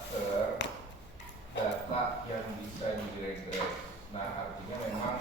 karakter data yang bisa diregres. Nah, artinya memang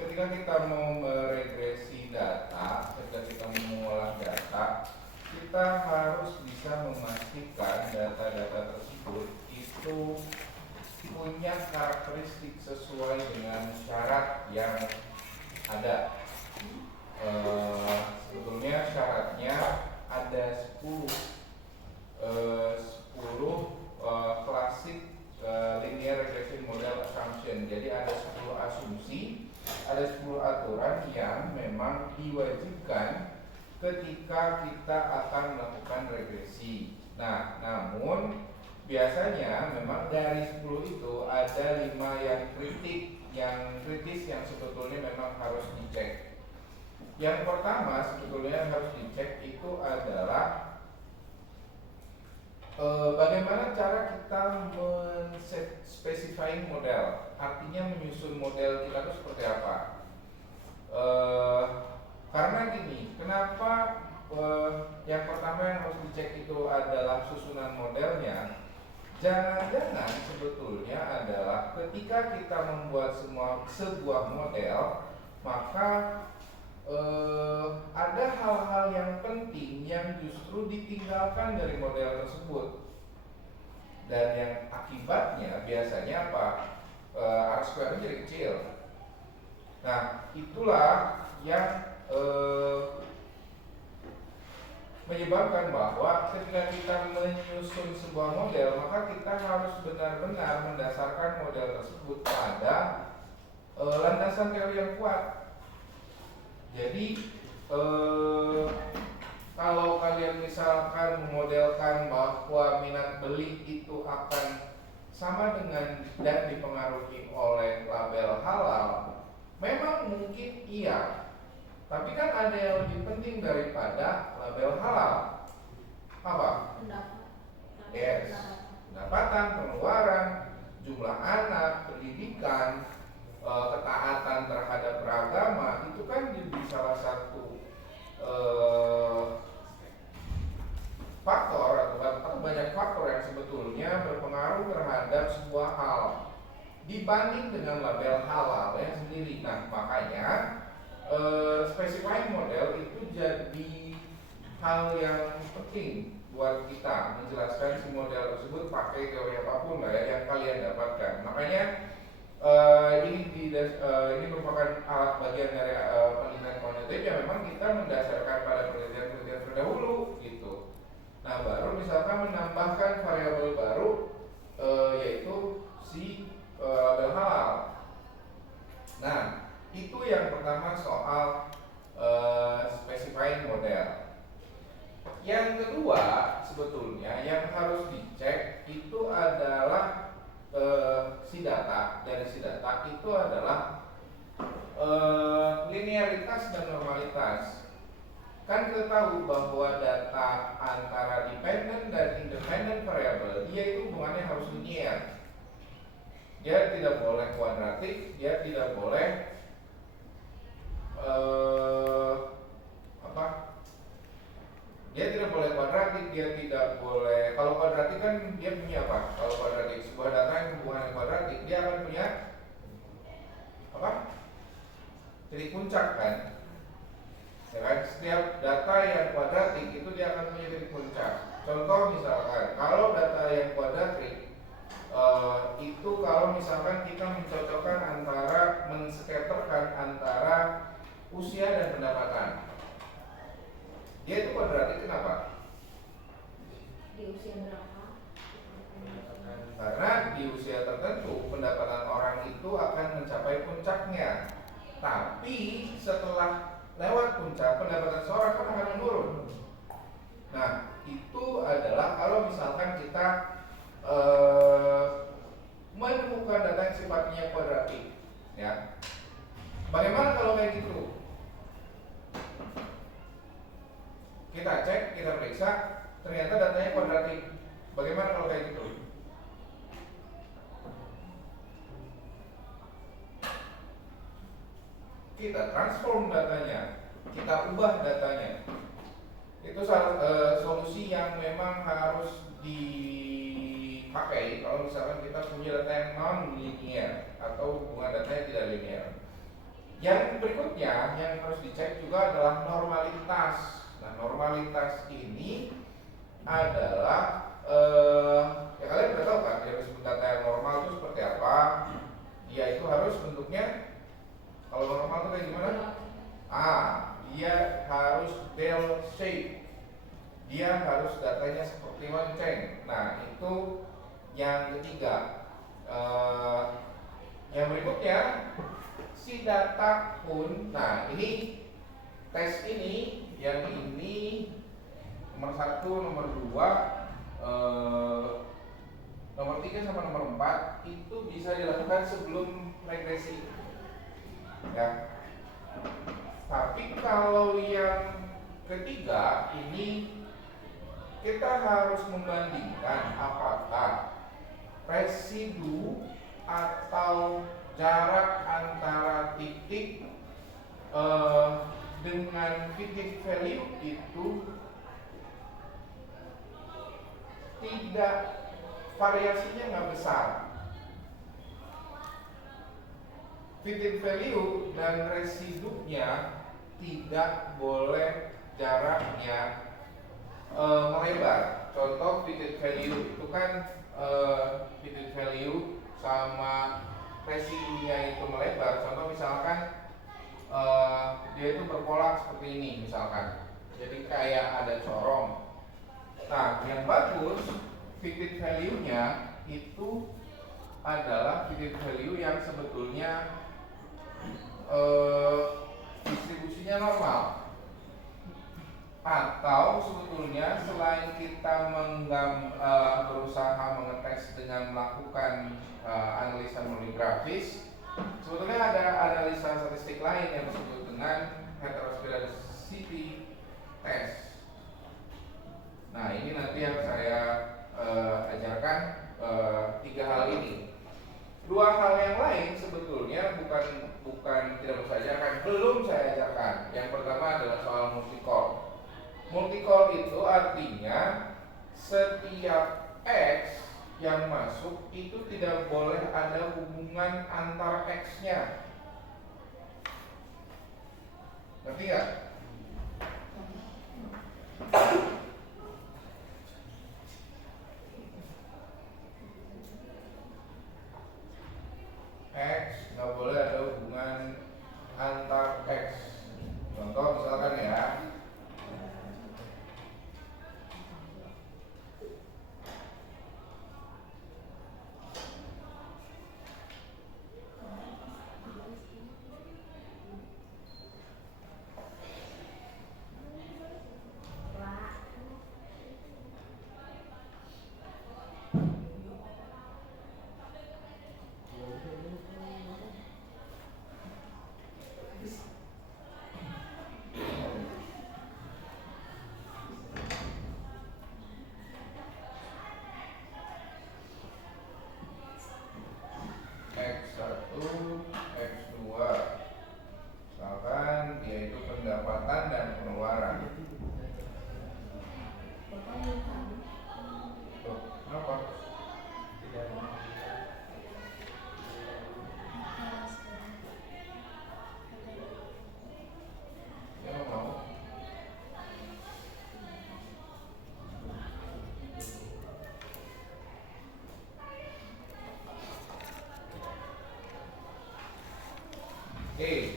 ketika kita mau meregresi data, ketika kita mengolah data, kita harus bisa memastikan data-data tersebut itu punya karakteristik sesuai dengan syarat yang ada. Sebetulnya syaratnya ada 10 klasik linear regression model assumption. Jadi ada 10 asumsi, ada 10 aturan yang memang diwajibkan ketika kita akan melakukan regresi. Nah, namun biasanya memang dari 10 itu ada 5 yang kritis yang sebetulnya memang harus dicek. Yang pertama sebetulnya harus dicek itu adalah bagaimana cara kita men-specifying model. Artinya menyusun model kita itu seperti apa. Karena gini, kenapa yang pertama yang harus dicek itu adalah susunan modelnya. Jangan-jangan sebetulnya adalah ketika kita membuat sebuah model, maka ada hal-hal yang penting yang justru ditinggalkan dari model tersebut, dan yang akibatnya biasanya apa? R-square jadi kecil. Nah, itulah yang menyebabkan bahwa ketika kita menyusun sebuah model, maka kita harus benar-benar mendasarkan model tersebut pada landasan teori yang kuat. Jadi kalau kalian misalkan memodelkan bahwa minat beli itu akan sama dengan dan dipengaruhi oleh label halal, memang mungkin iya. Tapi kan ada yang lebih penting daripada label halal. Apa? Yes. Pendapatan, pengeluaran, jumlah anak, pendidikan, ketaatan terhadap beragama, itu kan jadi salah satu faktor atau banyak faktor yang sebetulnya berpengaruh terhadap sebuah hal dibanding dengan label halalnya sendiri. Nah, makanya specifying model itu jadi hal yang penting buat kita menjelaskan si model tersebut pakai teori apapun lah ya yang kalian dapatkan. Makanya ini merupakan alat bagian dari penelitian kuantitatif yang memang kita mendasarkan pada penelitian terdahulu gitu. Nah, baru misalkan menambahkan variabel baru yaitu si label halal. Nah, itu yang pertama soal specifying model. Yang kedua sebetulnya yang harus dicek itu adalah si data. Dari si data itu adalah linearitas dan normalitas. Kan kita tahu bahwa data antara dependent dan independent variable dia itu hubungannya harus linear. Dia tidak boleh kuadratik, dia tidak boleh dia tidak boleh kuadratik, dia tidak boleh. Kalau kuadratik kan dia punya apa? Kalau kuadratik sebuah data yang hubungannya kuadratik, dia akan punya apa? Titik puncak kan? Ya kan? Setiap data yang kuadratik itu dia akan punya titik puncak. Contoh misalkan, kalau data yang kuadratik itu kalau misalkan kita mencocokkan antara menskaterkan antara usia dan pendapatan, dia itu kuadratik kenapa? Di usia berapa? Karena di usia tertentu pendapatan orang itu akan mencapai puncaknya. Tapi setelah lewat puncak pendapatan seorang kan akan menurun. Nah, itu adalah kalau misalkan kita menemukan data yang sifatnya kuadratik, ya. Bagaimana kalau kayak gitu? Kita cek, kita periksa, ternyata datanya kuadratik. Bagaimana kalau kayak gitu? Kita transform datanya, kita ubah datanya. Itu solusi yang memang harus dipakai kalau misalkan kita punya data yang non linear atau hubungan data yang tidak linear. Yang berikutnya yang harus dicek juga adalah normalitas. Nah, normalitas ini adalah ya kalian udah tahu kan dari sudut data yang normal itu seperti apa. Dia itu harus bentuknya, kalau normal itu kayak gimana? Dia harus bell shape. Dia harus datanya seperti lonceng. Nah, itu yang ketiga. Yang berikutnya, si data pun, nah ini tes ini, yang ini nomor 1, nomor 2, nomor 3 sama nomor 4 itu bisa dilakukan sebelum regresi. Ya. Tapi kalau yang ketiga ini kita harus membandingkan apakah residu atau jarak antara titik dengan titik value itu tidak, variasinya nggak besar. Titik value dan residunya tidak boleh jaraknya melebar. Contoh titik value itu kan titik value sama residunya itu melebar. Contoh misalkan dia itu berpola seperti ini misalkan. Jadi kayak ada corong. Nah, yang bagus titik value-nya itu adalah titik value yang sebetulnya distribusinya normal. Atau sebetulnya selain kita berusaha mengetes dengan melakukan analisa grafis, sebetulnya ada analisa statistik lain yang disebut dengan heteroscedasticity test. Nah, ini nanti yang saya ajarkan 3 hal ini. 2 hal yang lain sebetulnya bukan tidak saya ajarkan, belum saya ajarkan. Yang pertama adalah soal multicall. Multicall itu artinya setiap X yang masuk itu tidak boleh ada hubungan antar X-nya. Ngerti nggak? X nggak boleh ada hubungan antar X. Contoh misalkan ya, X1, X2, misalkan yaitu pendapatan dan pengeluaran. Tuh, kenapa? Dia nggak mau.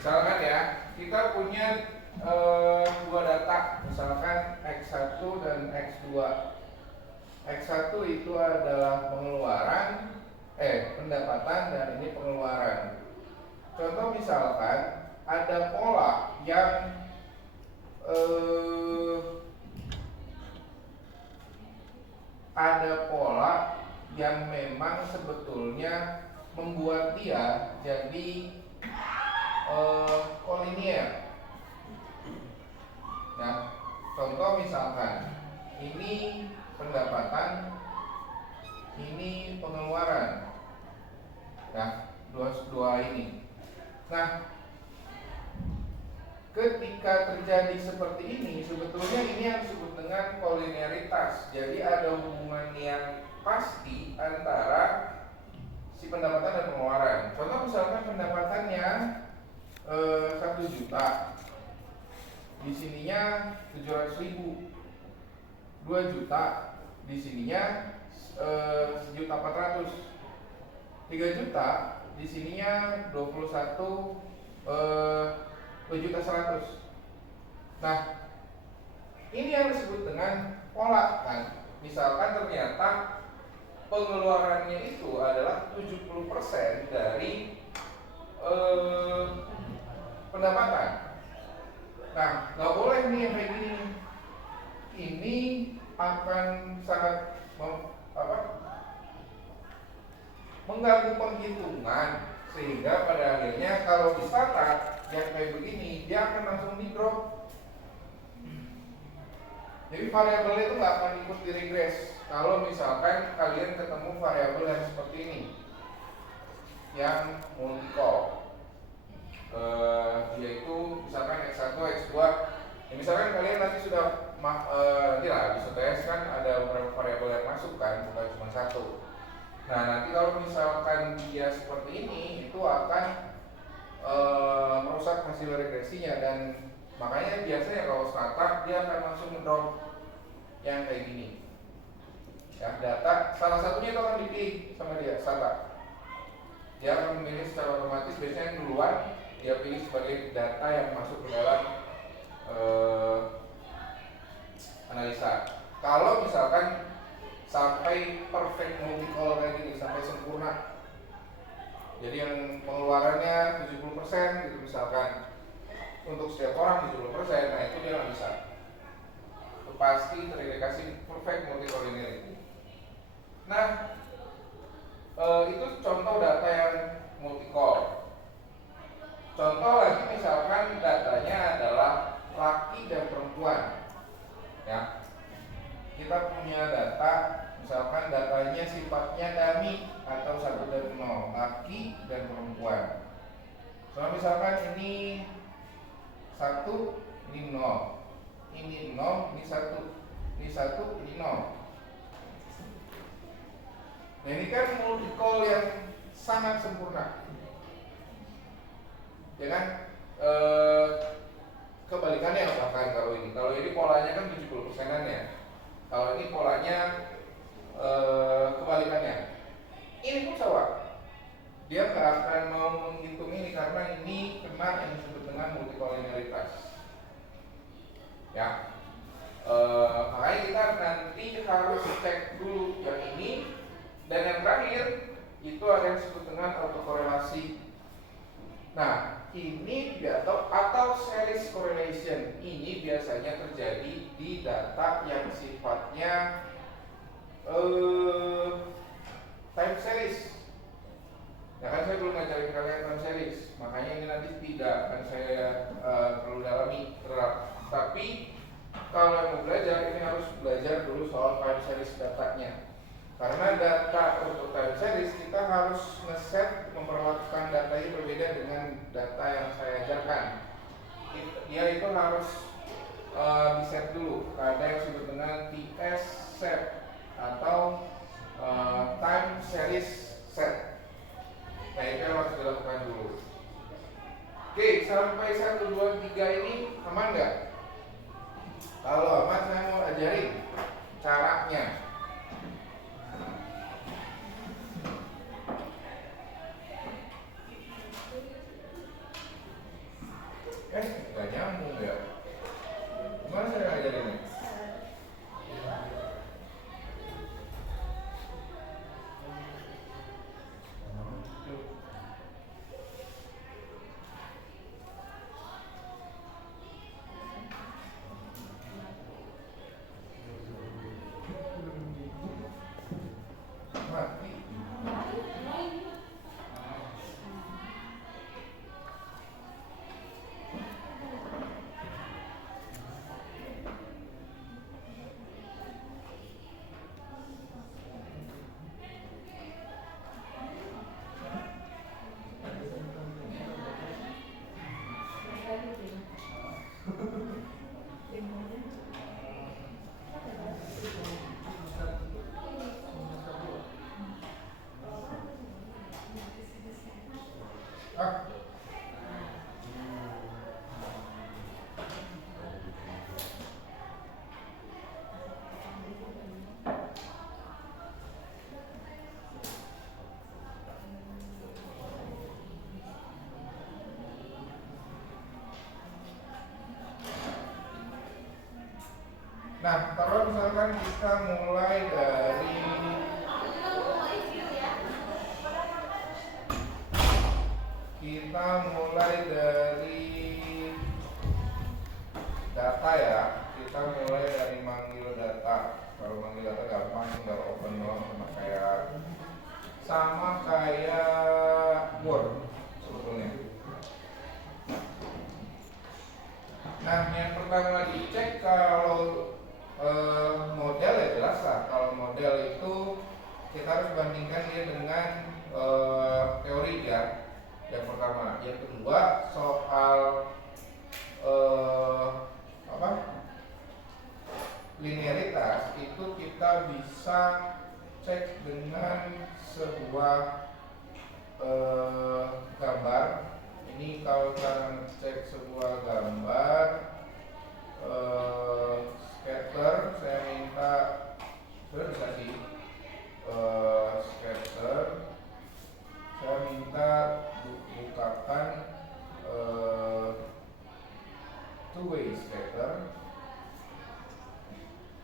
Misalkan ya, kita punya 2 data, misalkan X1 dan X2. X1 itu adalah pendapatan dan ini pengeluaran. Contoh misalkan ada pola yang memang sebetulnya membuat dia jadi kolinier. Nah, contoh misalkan ini pendapatan, ini pengeluaran. Nah, dua ini. Nah, ketika terjadi seperti ini, sebetulnya ini yang disebut dengan koliniaritas. Jadi ada hubungan yang pasti antara si pendapatan dan pengeluaran. Contoh misalkan pendapatannya 1 juta, di sininya 700.000. 2 juta, di sininya 1.400.000. 3 juta, di sininya 2.100.000. Nah, ini yang disebut dengan pola kan. Misalkan ternyata pengeluarannya itu adalah 70% dari pendapatan. Nah, nggak boleh nih yang kayak gini. Ini akan sangat mengganggu penghitungan, sehingga pada akhirnya kalau di startup yang kayak begini dia akan langsung di drop. Jadi variabel itu nggak akan ikut di regress. Kalau misalkan kalian ketemu variabel yang seperti ini, yang multi-call, yaitu misalkan x1, x2. Ya, misalkan kalian nanti sudah nanti lah di STS kan ada beberapa variabel yang masuk kan, bukan cuma satu. Nah, nanti kalau misalkan dia seperti ini, itu akan merusak hasil regresinya, dan makanya biasanya kalau startup dia akan langsung ngedrop yang kayak gini. Ya, data salah satunya itu akan dipilih sama dia startup. Dia akan memilih secara otomatis, biasanya yang duluan dia pilih sebagai data yang masuk ke dalam analisa. Kalau misalkan sampai perfect multi-call kayak gini, sampai sempurna, jadi yang pengeluarannya 70% gitu misalkan, untuk setiap orang 70%, nah itu dia nggak bisa. Itu pasti terindikasi perfect multi-call linearity. Nah, itu contoh data yang multi-call. Contoh lagi misalkan datanya adalah laki dan perempuan. Ya, kita punya data, misalkan datanya sifatnya dummy atau 1 dan 0, laki dan perempuan. So, misalkan ini 1, ini 0, ini 0, ini 1, ini 1, ini 0. Nah, ini kan multi-call yang sangat sempurna, ya kan? Kebalikannya bahkan kalau ini polanya kan 70%-an ya. Kalau ini polanya kebalikannya. Ini pun sama. Dia nggak akan mau menghitung ini karena ini kena yang disebut dengan multikolinialitas. Ya, makanya kita nanti harus cek dulu yang ini, dan yang terakhir itu ada yang disebut dengan autokorelasi. Nah, ini atau series correlation ini biasanya terjadi di data yang sifatnya time series. Nah, kan saya belum ngajarin kalian time series, makanya ini nanti tidak akan saya perlu dalami. Tapi kalau yang mau belajar, ini harus belajar dulu soal time series datanya. Karena data untuk time series kita harus ngeset, memperlakukan datanya berbeda dengan data yang saya ajarkan. Dia itu harus diset dulu. Ada yang disebut dengan TS set atau time series set. Nah, itu yang harus dilakukan dulu. Oke, sampai 1, 2, 3 ini aman nggak? Kalau aman, saya mau ajarin caranya. Nggak nyambung ya. Gimana saya ngajarinnya? Ah, nah, kalau misalkan kita mulai dari data ya, kita mulai dari manggil data. Kalau manggil data gampang, tinggal open doang sama kayak Word sebetulnya. Nah, yang pertama dicek kalau model ya jelas lah. Kalau model itu kita harus bandingkan dia dengan teori ya. Yang pertama, yang kedua soal linearitas itu kita bisa cek dengan sebuah gambar. Ini kalau kita cek sebuah gambar scatter, saya minta bisa sih scatter, saya minta bukakan two-way scatter,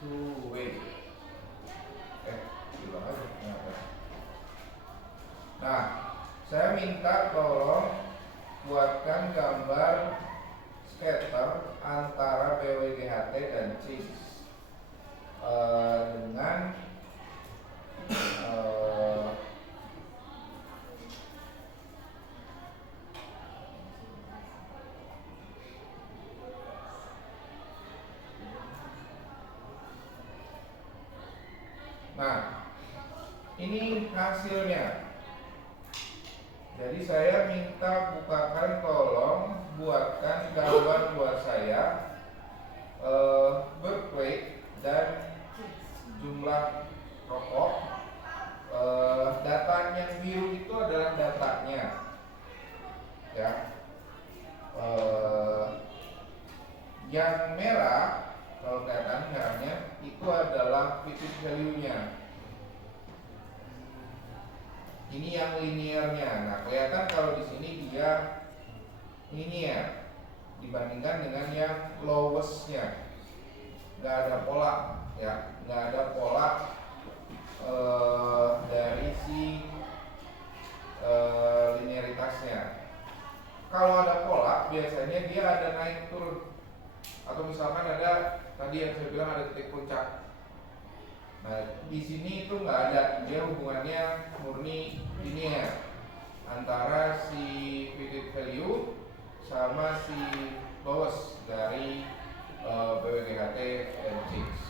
two-way. Bilang aja ternyata. Nah, saya minta tolong buatkan gambar scatter antara BWGHT dan CIS dengan nah, ini hasilnya. Jadi saya minta bukakan, tolong buatkan gambar buat saya birth rate dan jumlah rokok. Data yang biru itu adalah datanya, ya. Yang merah, kalau kelihatan merahnya itu adalah visit value-nya. Ini yang linearnya. Nah, kelihatan kalau di sini dia linear dibandingkan dengan yang lowest-nya. Nggak ada pola, ya, nggak ada pola dari si linearitasnya. Kalau ada pola, biasanya dia ada naik turun, atau misalkan ada tadi yang saya bilang ada titik puncak. Nah, di sini itu nggak ada, dia hubungannya murni linear antara si visit value sama si lowest dari BWGHT and CIS.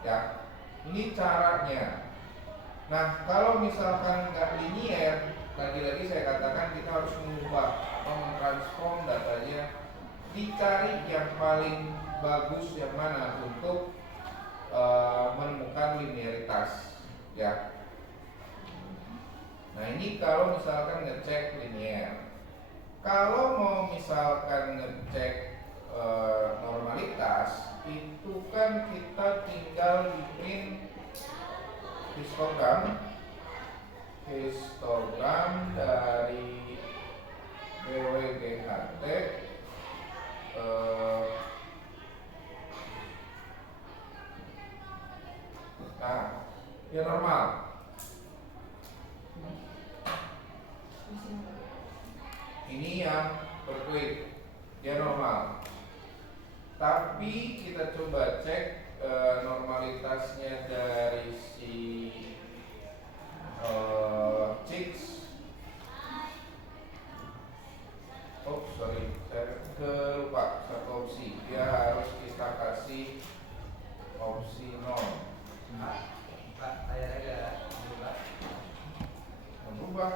Ya, ini caranya. Nah, kalau misalkan nggak linear, lagi-lagi saya katakan kita harus mengubah atau mentransform datanya, dicari yang paling bagus yang mana untuk menemukan linearitas, ya. Nah, ini kalau misalkan ngecek linear. Kalau mau misalkan ngecek normalitas, itu kan kita tinggal bikin histogram dari BWGHT nah, ya normal. Ini yang berkuit, dia normal. Tapi kita coba cek normalitasnya dari si chicks. Oh sorry, saya lupa satu opsi. Dia harus kita kasih opsi 0. Pak, layarnya ada berubah. Berubah.